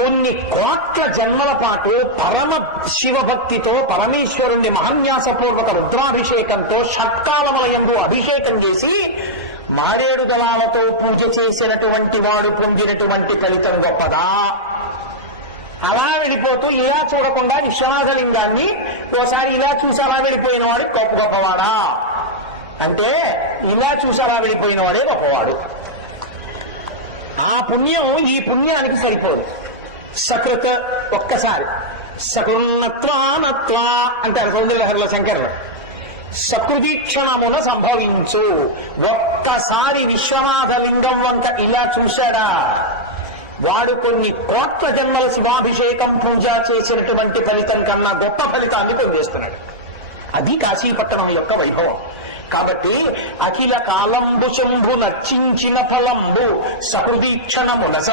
కొన్ని కోట్ల జన్మల పాటు పరమ శివభక్తితో పరమేశ్వరుణ్ణి మహన్యాసపూర్వక రుద్రాభిషేకంతో షట్కాలమలయంలో అభిషేకం చేసి మారేడు దళాలతో పూజ చేసినటువంటి వాడు పొందినటువంటి ఫలితం గొప్పదా? అలా వెళ్ళిపోతూ ఇలా చూడకుండా విశ్వనాథలింగాన్ని ఓసారి ఇలా చూసి అలా వెళ్ళిపోయిన వాడు గొప్పవాడా అంటే ఇలా చూసి అలా వెళ్ళిపోయిన వాడే గొప్పవాడు. ఆ పుణ్యం ఈ పుణ్యానికి సరిపోదు. సకృత్ ఒక్కసారి సకృన్నత్వానత్వా అంటారు సౌందర్యలహరిలో శంకరులు. సకృతీక్షణమున సంభవించు. ఒక్కసారి విశ్వనాథలింగం వంక ఇలా చూశాడా వాడు కొన్ని కోట్ల జన్మల శివాభిషేకం పూజ చేసినటువంటి ఫలితం కన్నా గొప్ప ఫలితాన్ని పొందేస్తున్నాడు. అది కాశీపట్టణం యొక్క వైభవం. కాబట్టి అఖిల కాలంబు శంభు నర్చించిన ఫలంబు సహృదీక్షణమున